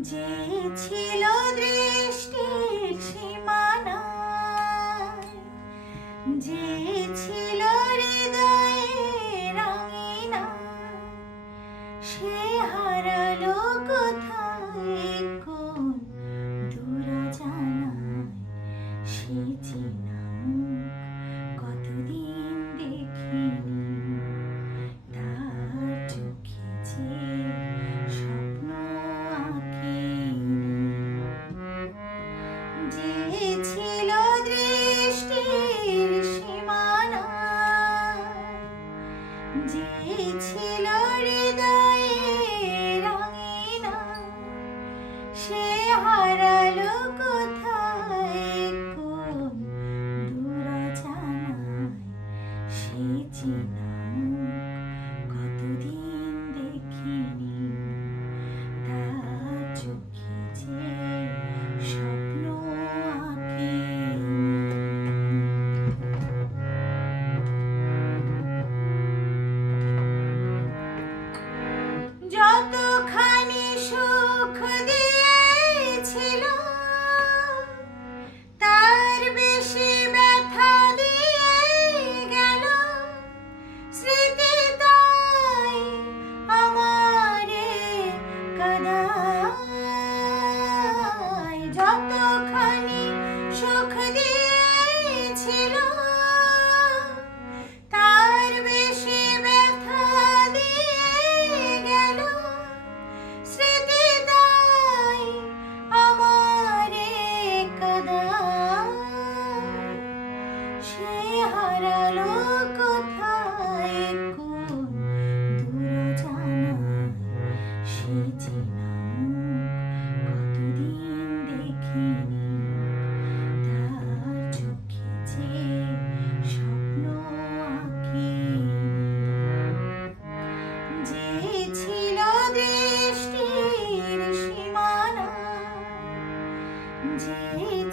যে ছিল দৃষ্টির সীমানা যে ছিল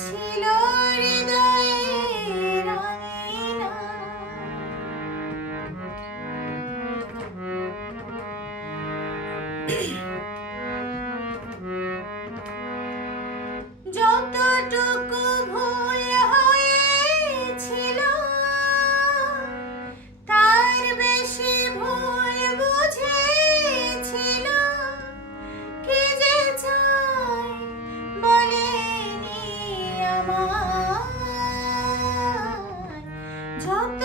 ছিল আমার যত